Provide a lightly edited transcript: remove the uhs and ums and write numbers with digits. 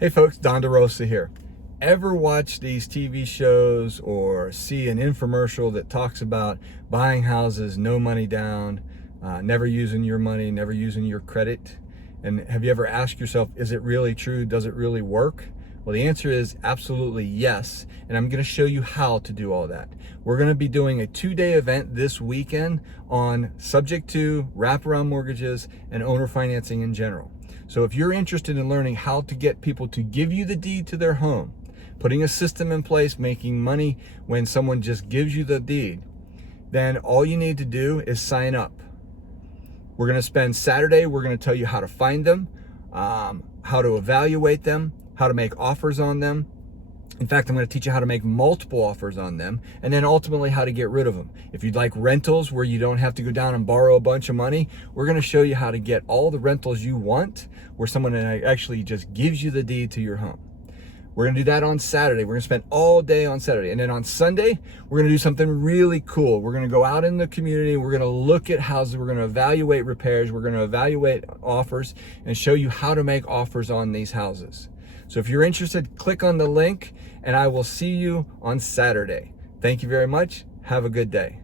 Hey folks, DeRosa here. Ever watch these TV shows or see an infomercial that talks about buying houses, no money down, never using your money, never using your credit? And have you ever asked yourself, is it really true? Does it really work? Well, the answer is absolutely yes. And I'm going to show you how to do all that. We're going to be doing a 2-day event this weekend on subject to wraparound mortgages and owner financing in general. So if you're interested in learning how to get people to give you the deed to their home, putting a system in place, making money when someone just gives you the deed, then all you need to do is sign up. We're going to spend Saturday, we're going to tell you how to find them, how to evaluate them, how to make offers on them. In fact, I'm going to teach you how to make multiple offers on them, and then ultimately how to get rid of them. If you'd like rentals where you don't have to go down and borrow a bunch of money, we're going to show you how to get all the rentals you want, where someone actually just gives you the deed to your home. We're going to do that on Saturday. We're going to spend all day on Saturday. And then on Sunday, we're going to do something really cool. We're going to go out in the community. We're going to look at houses. We're going to evaluate repairs. We're going to evaluate offers and show you how to make offers on these houses. So if you're interested, click on the link and I will see you on Saturday. Thank you very much. Have a good day.